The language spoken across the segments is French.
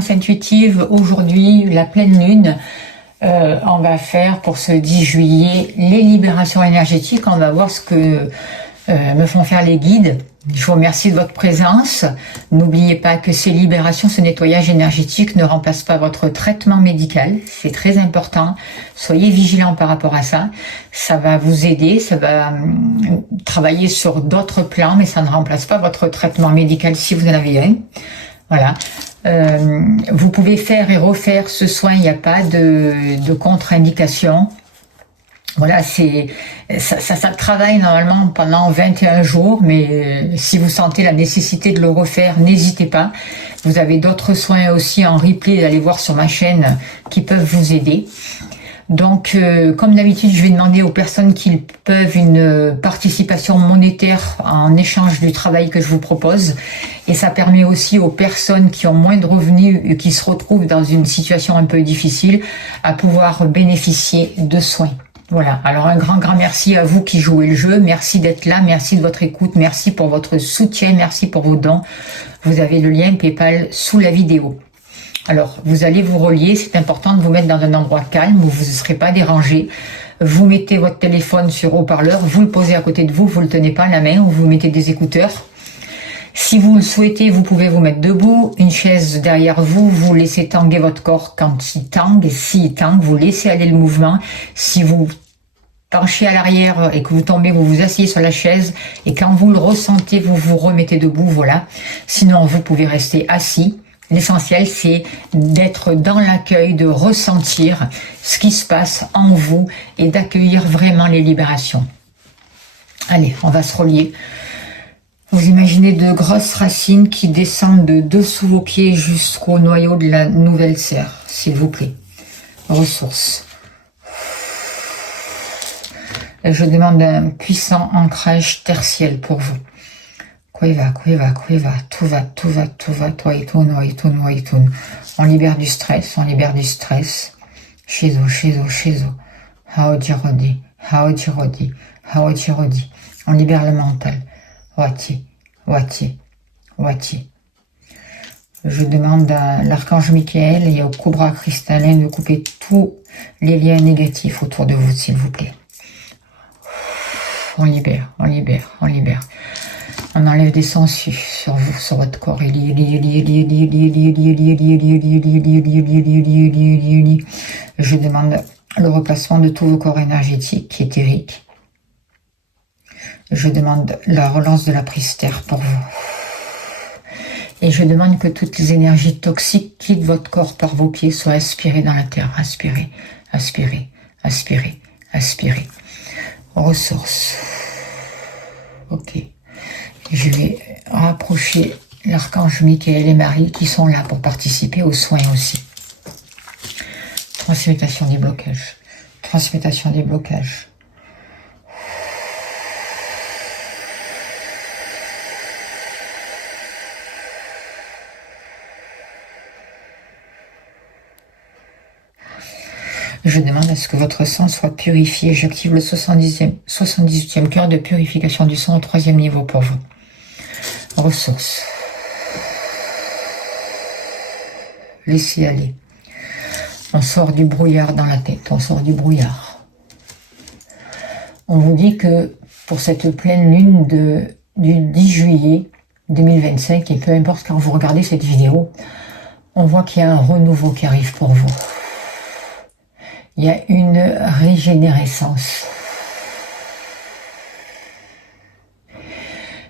séance intuitive aujourd'hui, la pleine lune. On va faire pour ce 10 juillet les libérations énergétiques. On va voir ce que me font faire les guides. Je vous remercie de votre présence. N'oubliez pas que ces libérations, ce nettoyage énergétique ne remplace pas votre traitement médical. C'est très important. Soyez vigilants par rapport à ça. Ça va vous aider, ça va travailler sur d'autres plans, mais ça ne remplace pas votre traitement médical si vous en avez un. Voilà. Vous pouvez faire et refaire ce soin, il n'y a pas de contre-indication. Voilà, ça travaille normalement pendant 21 jours, mais si vous sentez la nécessité de le refaire, n'hésitez pas. Vous avez d'autres soins aussi en replay, allez voir sur ma chaîne, qui peuvent vous aider. Donc, comme d'habitude, je vais demander aux personnes qui peuvent une participation monétaire en échange du travail que je vous propose. Et ça permet aussi aux personnes qui ont moins de revenus et qui se retrouvent dans une situation un peu difficile à pouvoir bénéficier de soins. Voilà, alors un grand merci à vous qui jouez le jeu, merci d'être là, merci de votre écoute, merci pour votre soutien, merci pour vos dons. Vous avez le lien PayPal sous la vidéo. Alors, vous allez vous relier, c'est important de vous mettre dans un endroit calme où vous ne serez pas dérangé. Vous mettez votre téléphone sur haut-parleur, vous le posez à côté de vous, vous ne le tenez pas à la main ou vous mettez des écouteurs. Si vous le souhaitez, vous pouvez vous mettre debout, une chaise derrière vous, vous laissez tanguer votre corps quand il tangue, et s'il tangue, vous laissez aller le mouvement. Si vous penchez à l'arrière et que vous tombez, vous vous asseyez sur la chaise, et quand vous le ressentez, vous vous remettez debout, voilà. Sinon, vous pouvez rester assis. L'essentiel, c'est d'être dans l'accueil, de ressentir ce qui se passe en vous et d'accueillir vraiment les libérations. Allez, on va se relier. Vous imaginez de grosses racines qui descendent de dessous vos pieds jusqu'au noyau de la nouvelle serre, s'il vous plaît. Ressources. Et je demande un puissant ancrage tertiel pour vous. Kueva, tout va, toitun. On libère du stress, Shizo. Haojirodi. On libère le mental. Wati. Je demande à l'archange Michael et au cobra cristallin de couper tous les liens négatifs autour de vous, s'il vous plaît. On libère. On enlève des sangsues sur vous, sur votre corps. Je demande le replacement de tous vos corps énergétiques, éthériques. Je demande la relance de la pristère pour vous. Et je demande que toutes les énergies toxiques quittent votre corps par vos pieds, soient aspirées dans la terre. Aspirez. Ressources. Ok. Je vais rapprocher l'archange Michael et Marie qui sont là pour participer aux soins aussi. Transmutation des blocages. Je demande à ce que votre sang soit purifié. J'active le 78e cœur de purification du sang au 3e niveau pour vous. Ressources. Laissez aller. On sort du brouillard dans la tête. On vous dit que pour cette pleine lune du 10 juillet 2025, et peu importe quand vous regardez cette vidéo, on voit qu'il y a un renouveau qui arrive pour vous. Il y a une régénérescence.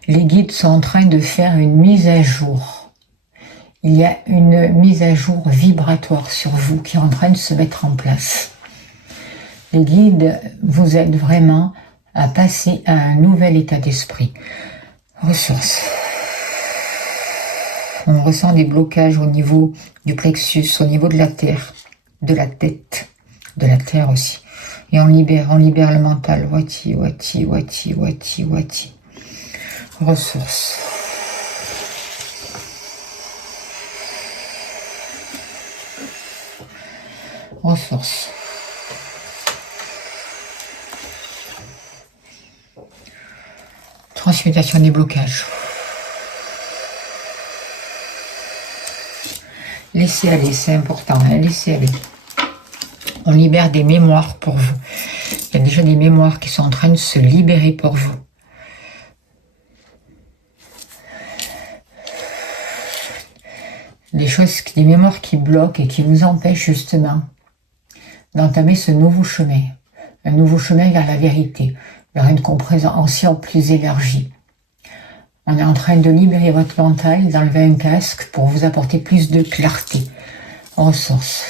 Les guides sont en train de faire une mise à jour. Il y a une mise à jour vibratoire sur vous qui est en train de se mettre en place. Les guides vous aident vraiment à passer à un nouvel état d'esprit. Ressources. On ressent des blocages au niveau du plexus, au niveau de la terre, de la tête, de la terre aussi. Et on libère le mental. Wati. Ressources. Transmutation des blocages. Laissez aller, c'est important, hein, laissez aller. On libère des mémoires pour vous. Il y a déjà des mémoires qui sont en train de se libérer pour vous. Des mémoires qui bloquent et qui vous empêchent justement d'entamer ce nouveau chemin. Un nouveau chemin vers la vérité, vers une compréhension plus élargie. On est en train de libérer votre mental, d'enlever un casque pour vous apporter plus de clarté, ressources.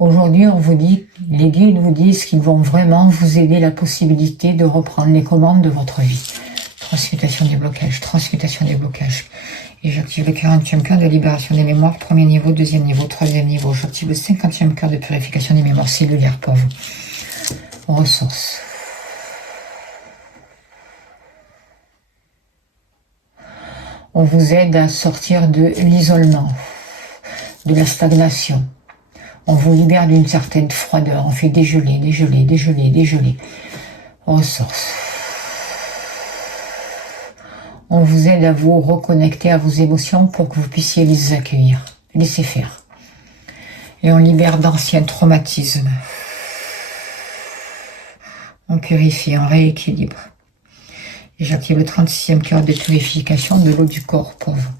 Aujourd'hui, on vous dit, les guides vous disent qu'ils vont vraiment vous aider la possibilité de reprendre les commandes de votre vie. Transmutation des blocages, transmutation des blocages. Et j'active le 40e cœur de libération des mémoires, premier niveau, deuxième niveau, troisième niveau. J'active le 50e cœur de purification des mémoires cellulaires pour vous. Ressources. On vous aide à sortir de l'isolement, de la stagnation. On vous libère d'une certaine froideur. On fait dégeler, dégeler, dégeler, dégeler. Ressources. On vous aide à vous reconnecter à vos émotions pour que vous puissiez les accueillir. Laissez faire. Et on libère d'anciens traumatismes. On purifie, on rééquilibre. Et j'active le 36e cœur de purification de l'eau du corps pour vous.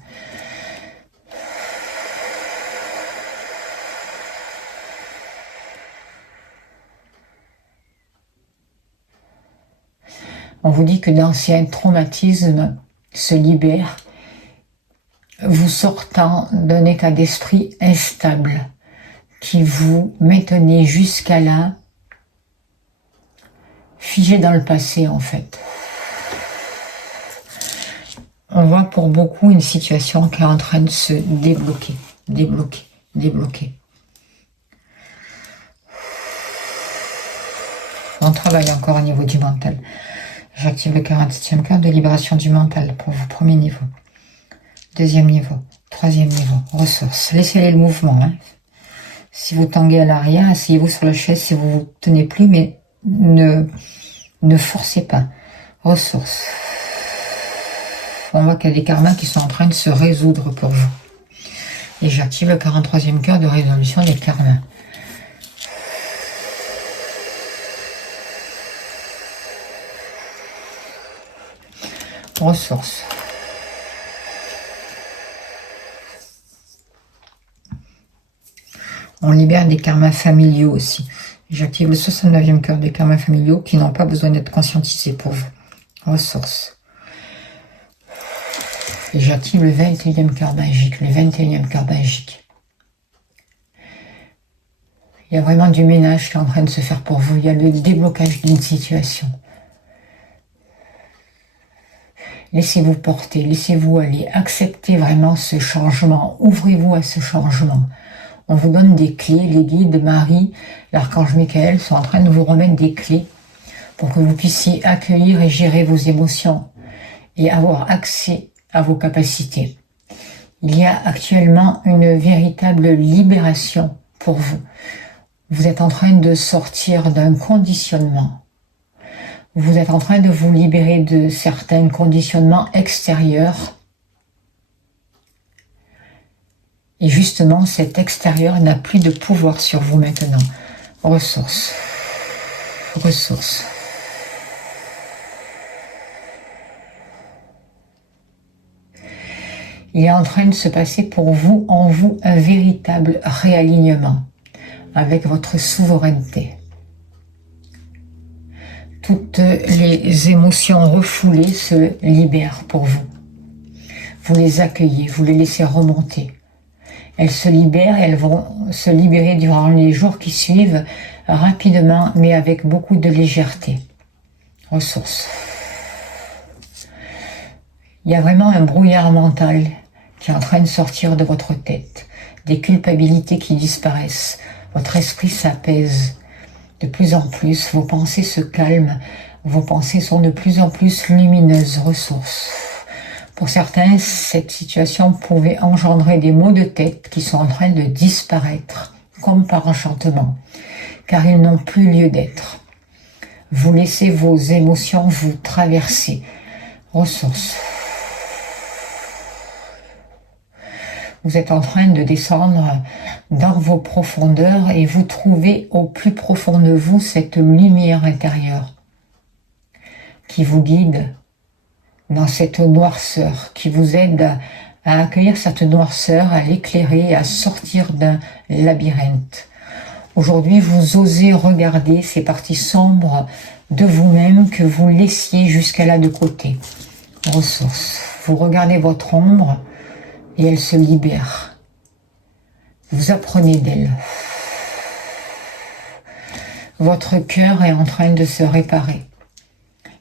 On vous dit que d'anciens traumatismes se libèrent, vous sortant d'un état d'esprit instable qui vous maintenait jusqu'à là, figé dans le passé en fait. On voit pour beaucoup une situation qui est en train de se débloquer, débloquer, débloquer. On travaille encore au niveau du mental. J'active le 47e cœur de libération du mental pour vous, premier niveau. Deuxième niveau, troisième niveau, ressources. Laissez aller le mouvement. Hein. Si vous tanguez à l'arrière, asseyez-vous sur la chaise si vous ne vous tenez plus, mais ne forcez pas. Ressources. On voit qu'il y a des karmas qui sont en train de se résoudre pour vous. Et j'active le 43e cœur de résolution des karmas. Ressources. On libère des karmas familiaux aussi. J'active le 69e cœur des karmas familiaux qui n'ont pas besoin d'être conscientisés pour vous. Ressources. Et j'active le 21e cœur magique, le 21e cœur magique. Il y a vraiment du ménage qui est en train de se faire pour vous. Il y a le déblocage d'une situation. Laissez-vous porter, laissez-vous aller, acceptez vraiment ce changement, ouvrez-vous à ce changement. On vous donne des clés, les guides, Marie, l'archange Michael sont en train de vous remettre des clés pour que vous puissiez accueillir et gérer vos émotions et avoir accès à vos capacités. Il y a actuellement une véritable libération pour vous. Vous êtes en train de sortir d'un conditionnement. Vous êtes en train de vous libérer de certains conditionnements extérieurs. Et justement, cet extérieur n'a plus de pouvoir sur vous maintenant. Ressources. Ressources. Il est en train de se passer pour vous, en vous, un véritable réalignement avec votre souveraineté. Toutes les émotions refoulées se libèrent pour vous. Vous les accueillez, vous les laissez remonter. Elles se libèrent et elles vont se libérer durant les jours qui suivent, rapidement, mais avec beaucoup de légèreté. Ressources. Il y a vraiment un brouillard mental qui est en train de sortir de votre tête. Des culpabilités qui disparaissent. Votre esprit s'apaise. De plus en plus, vos pensées se calment, vos pensées sont de plus en plus lumineuses. Ressources. Pour certains, cette situation pouvait engendrer des maux de tête qui sont en train de disparaître, comme par enchantement, car ils n'ont plus lieu d'être. Vous laissez vos émotions vous traverser. Ressources. Vous êtes en train de descendre dans vos profondeurs et vous trouvez au plus profond de vous cette lumière intérieure qui vous guide dans cette noirceur, qui vous aide à accueillir cette noirceur, à l'éclairer, à sortir d'un labyrinthe. Aujourd'hui, vous osez regarder ces parties sombres de vous-même que vous laissiez jusqu'à là de côté. Ressources. Vous regardez votre ombre et elle se libère. Vous apprenez d'elle. Votre cœur est en train de se réparer.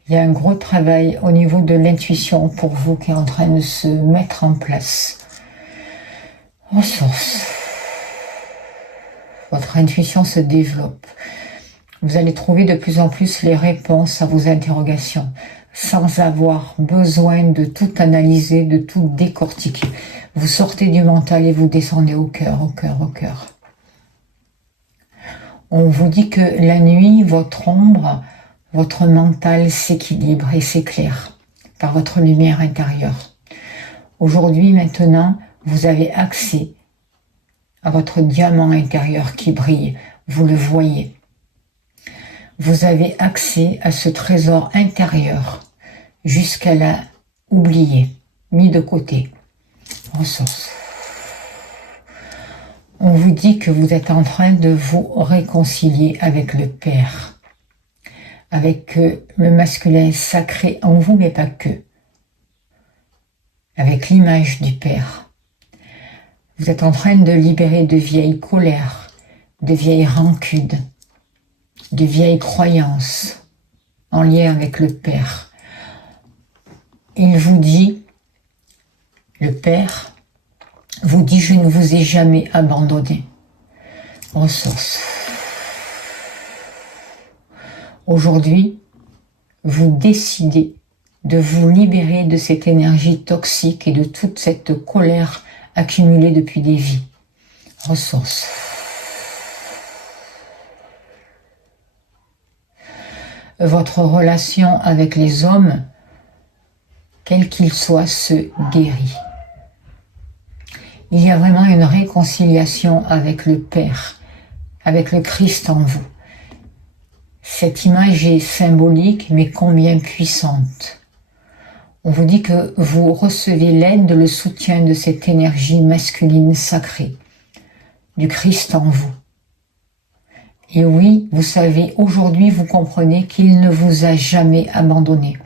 Il y a un gros travail au niveau de l'intuition pour vous qui est en train de se mettre en place. Ressources. Votre intuition se développe. Vous allez trouver de plus en plus les réponses à vos interrogations, sans avoir besoin de tout analyser, de tout décortiquer. Vous sortez du mental et vous descendez au cœur, au cœur, au cœur. On vous dit que la nuit, votre ombre, votre mental s'équilibre et s'éclaire par votre lumière intérieure. Aujourd'hui, maintenant, vous avez accès à votre diamant intérieur qui brille. Vous le voyez. Vous avez accès à ce trésor intérieur jusqu'à là oublié, mis de côté. Ressources. On vous dit que vous êtes en train de vous réconcilier avec le Père, avec le masculin sacré en vous, mais pas que, avec l'image du Père. Vous êtes en train de libérer de vieilles colères, de vieilles rancunes, de vieilles croyances en lien avec le Père. Il vous dit, le Père vous dit, je ne vous ai jamais abandonné. Ressources. Aujourd'hui, vous décidez de vous libérer de cette énergie toxique et de toute cette colère accumulée depuis des vies. Ressources. Votre relation avec les hommes, quel qu'il soit, se guérit. Il y a vraiment une réconciliation avec le Père, avec le Christ en vous. Cette image est symbolique, mais combien puissante. On vous dit que vous recevez l'aide, le soutien de cette énergie masculine sacrée, du Christ en vous. Et oui, vous savez, aujourd'hui, vous comprenez qu'il ne vous a jamais abandonné.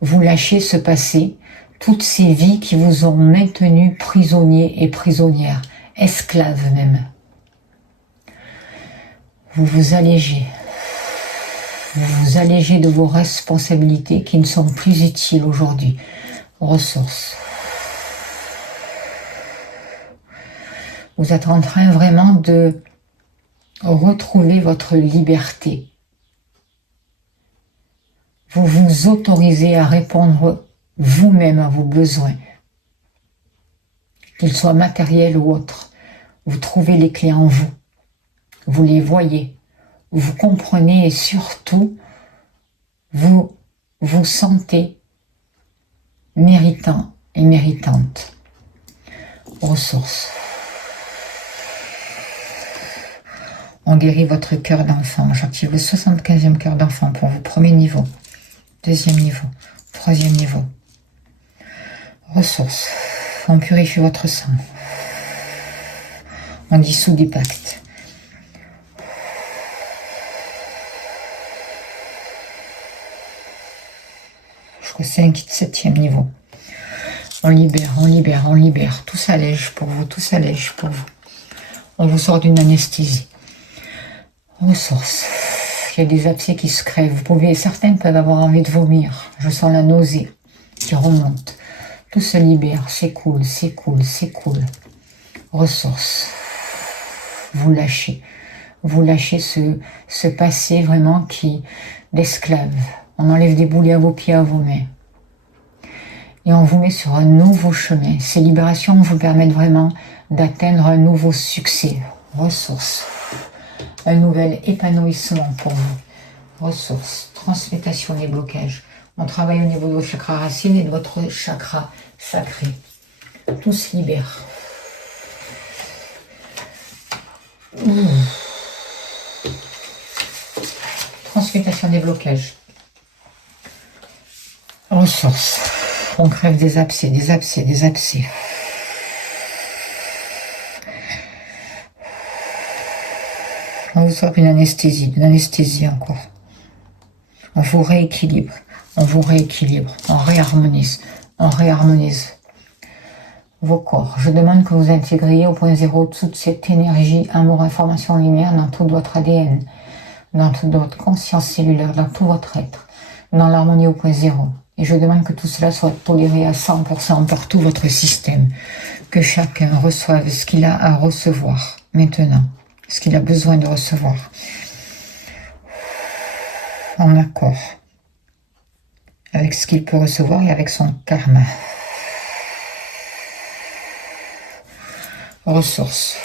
Vous lâchez ce passé, toutes ces vies qui vous ont maintenu prisonniers et prisonnières, esclaves même. Vous vous allégez. Vous vous allégez de vos responsabilités qui ne sont plus utiles aujourd'hui. Ressources. Vous êtes en train vraiment de retrouver votre liberté. Vous vous autorisez à répondre vous-même à vos besoins, qu'ils soient matériels ou autres. Vous trouvez les clés en vous. Vous les voyez. Vous comprenez et surtout, vous vous sentez méritant et méritante. Ressources. On guérit votre cœur d'enfant. J'active le 75e cœur d'enfant pour vous. Premier niveau, deuxième niveau, troisième niveau. Ressources. On purifie votre sang. On dissout des pactes. Jusqu'au 7e niveau. On libère, on libère, on libère. Tout s'allège pour vous, tout s'allège pour vous. On vous sort d'une anesthésie. Ressources. Il y a des abcès qui se créent. Certains peuvent avoir envie de vomir. Je sens la nausée qui remonte. Tout se libère, s'écoule, s'écoule, s'écoule. Ressources. Vous lâchez. Vous lâchez ce passé vraiment d'esclave. On enlève des boulets à vos pieds, à vos mains. Et on vous met sur un nouveau chemin. Ces libérations vous permettent vraiment d'atteindre un nouveau succès. Ressources. Un nouvel épanouissement pour vous. Ressources. Transmutation des blocages. On travaille au niveau de vos chakras racines et de votre chakra sacré. Tout se libère. Transmutation des blocages. Ressources. On crève des abcès, des abcès, des abcès. On vous sort une anesthésie encore. On vous rééquilibre, on réharmonise, vos corps. Je demande que vous intégriez au point zéro toute cette énergie, amour, information, lumière dans tout votre ADN, dans toute votre conscience cellulaire, dans tout votre être, dans l'harmonie au point zéro. Et je demande que tout cela soit toléré à 100% par tout votre système, que chacun reçoive ce qu'il a à recevoir maintenant, ce qu'il a besoin de recevoir, en accord avec ce qu'il peut recevoir et avec son karma. Ressources.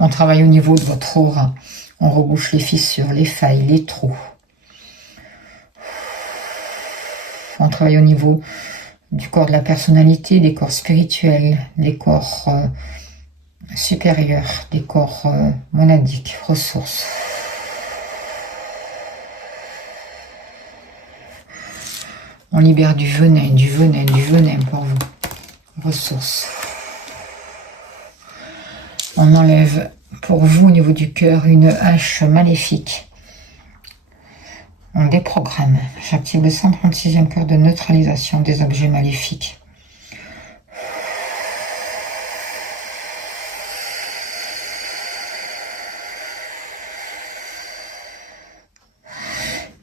On travaille au niveau de votre aura. On rebouche les fissures, les failles, les trous. On travaille au niveau du corps de la personnalité, des corps spirituels, des corps supérieurs, des corps monadiques, ressources. On libère du venin pour vous. Ressources. On enlève pour vous au niveau du cœur une hache maléfique. On déprogramme. J'active le 136e cœur de neutralisation des objets maléfiques.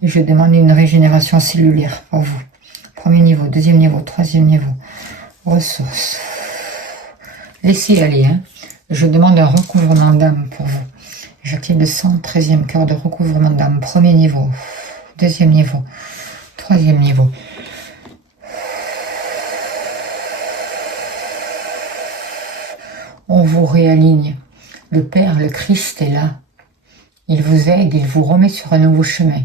Et je demande une régénération cellulaire pour vous. Premier niveau, deuxième niveau, troisième niveau. Ressources. Laissez aller. Je demande un recouvrement d'âme pour vous. J'active le 113e cœur de recouvrement d'âme. Premier niveau, deuxième niveau, troisième niveau. On vous réaligne. Le Père, le Christ est là. Il vous aide, il vous remet sur un nouveau chemin.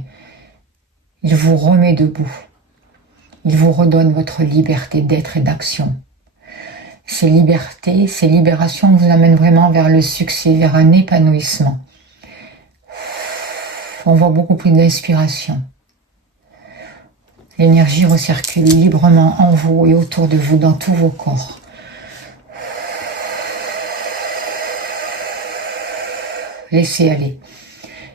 Il vous remet debout. Il vous redonne votre liberté d'être et d'action. Ces libertés, ces libérations vous amènent vraiment vers le succès, vers un épanouissement. On voit beaucoup plus d'inspiration. L'énergie recircule librement en vous et autour de vous, dans tous vos corps. Laissez aller.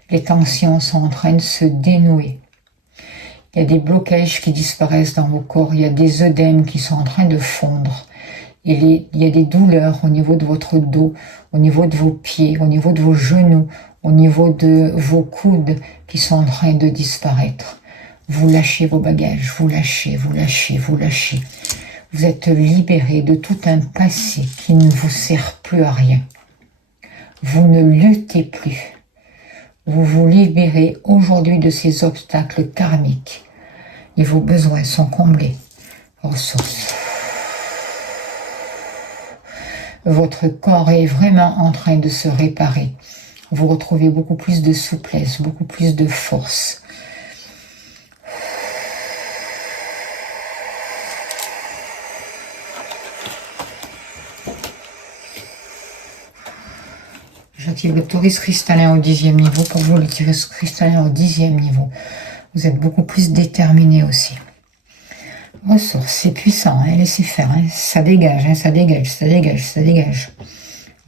Les tensions sont en train de se dénouer. Il y a des blocages qui disparaissent dans vos corps. Il y a des œdèmes qui sont en train de fondre. Il y a des douleurs au niveau de votre dos, au niveau de vos pieds, au niveau de vos genoux, au niveau de vos coudes qui sont en train de disparaître. Vous lâchez vos bagages, vous lâchez. Vous êtes libéré de tout un passé qui ne vous sert plus à rien. Vous ne luttez plus. Vous vous libérez aujourd'hui de ces obstacles karmiques et vos besoins sont comblés. Ressources. Votre corps est vraiment en train de se réparer. Vous retrouvez beaucoup plus de souplesse, beaucoup plus de force. J'active le tauris cristallin au 10e niveau. Pour vous, le tauris cristallin au 10e niveau. Vous êtes beaucoup plus déterminé aussi. Ressources, c'est puissant, laissez faire. Ça dégage, ça dégage.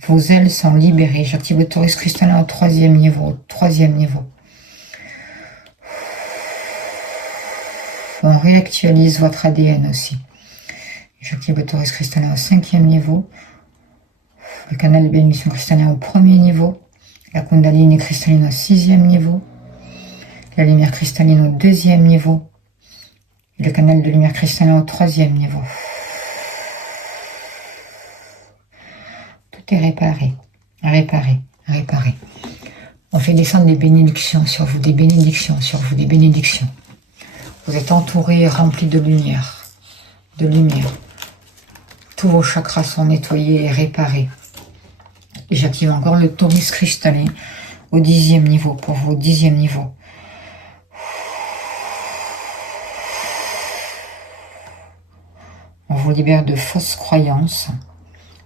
Vos ailes sont libérées. J'active le tauris cristallin au 3e niveau. On réactualise votre ADN aussi. J'active le tauris cristallin au 5e niveau. Le canal de bénédiction cristallin au 1er niveau. La kundalini cristalline au 6e niveau. La lumière cristalline au 2e niveau. Et le canal de lumière cristallin au 3e niveau. Tout est réparé. On fait descendre des bénédictions sur vous, des bénédictions. Vous êtes entouré et rempli de lumière. Tous vos chakras sont nettoyés et réparés. Et j'active encore le tauris cristallin au 10e niveau, pour vous, 10e niveau. On vous libère de fausses croyances.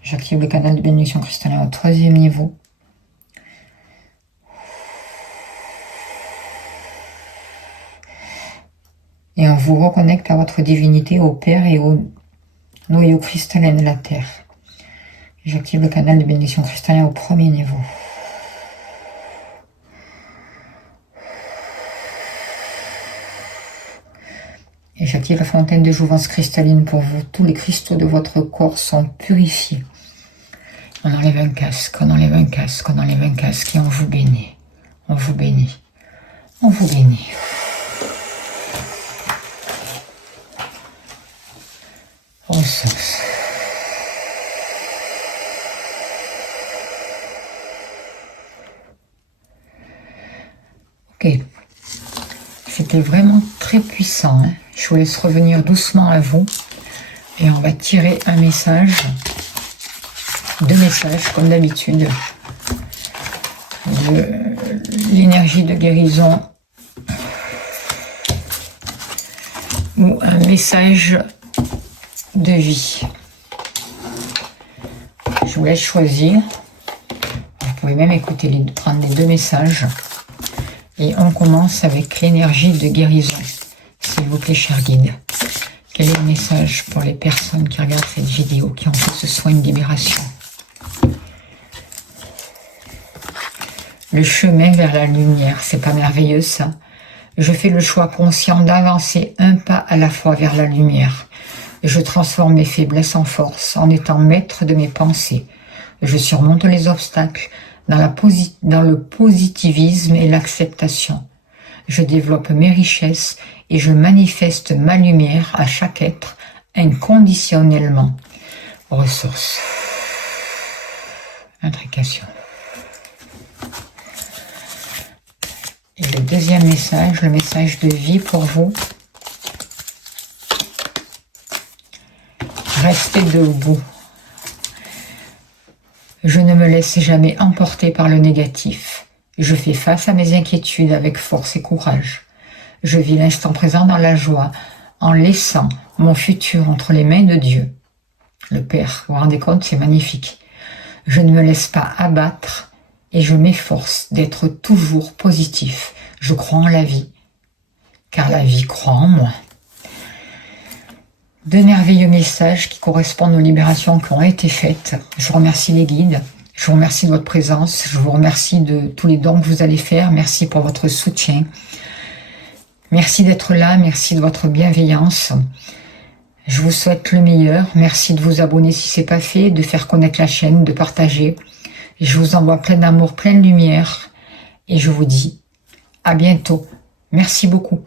J'active le canal de bénédiction cristallin au 3e niveau. Et on vous reconnecte à votre divinité, au Père et au noyau cristallin de la Terre. J'active le canal de bénédiction cristallin au 1er niveau. Et j'active la fontaine de jouvence cristalline pour vous. Tous les cristaux de votre corps sont purifiés. On enlève un casque, on enlève un casque, on enlève un casque et on vous bénit. On vous bénit. On vous bénit. Ressources. Ok. C'était vraiment très puissant. Hein. Je vous laisse revenir doucement à vous. Et on va tirer un message. 2 messages, comme d'habitude. De l'énergie de guérison. Ou un message de vie. Je vous laisse choisir. Vous pouvez même écouter prendre les 2 messages. Et on commence avec l'énergie de guérison. S'il vous plaît, cher guide. Quel est le message pour les personnes qui regardent cette vidéo, qui ont fait ce soin de libération? Le chemin vers la lumière, c'est pas merveilleux ça? Je fais le choix conscient d'avancer un pas à la fois vers la lumière. Je transforme mes faiblesses en force en étant maître de mes pensées. Je surmonte les obstacles dans le positivisme et l'acceptation. Je développe mes richesses et je manifeste ma lumière à chaque être inconditionnellement. Ressources. Intrication. Et le 2e message, le message de vie pour vous. Restez debout. Je ne me laisse jamais emporter par le négatif. Je fais face à mes inquiétudes avec force et courage. Je vis l'instant présent dans la joie, en laissant mon futur entre les mains de Dieu. Le Père, vous vous rendez compte, c'est magnifique. Je ne me laisse pas abattre et je m'efforce d'être toujours positif. Je crois en la vie, car la vie croit en moi. 2 merveilleux messages qui correspondent aux libérations qui ont été faites. Je vous remercie les guides, je vous remercie de votre présence, je vous remercie de tous les dons que vous allez faire, merci pour votre soutien. Merci d'être là, merci de votre bienveillance. Je vous souhaite le meilleur, merci de vous abonner si ce n'est pas fait, de faire connaître la chaîne, de partager. Je vous envoie plein d'amour, plein de lumière et je vous dis à bientôt. Merci beaucoup.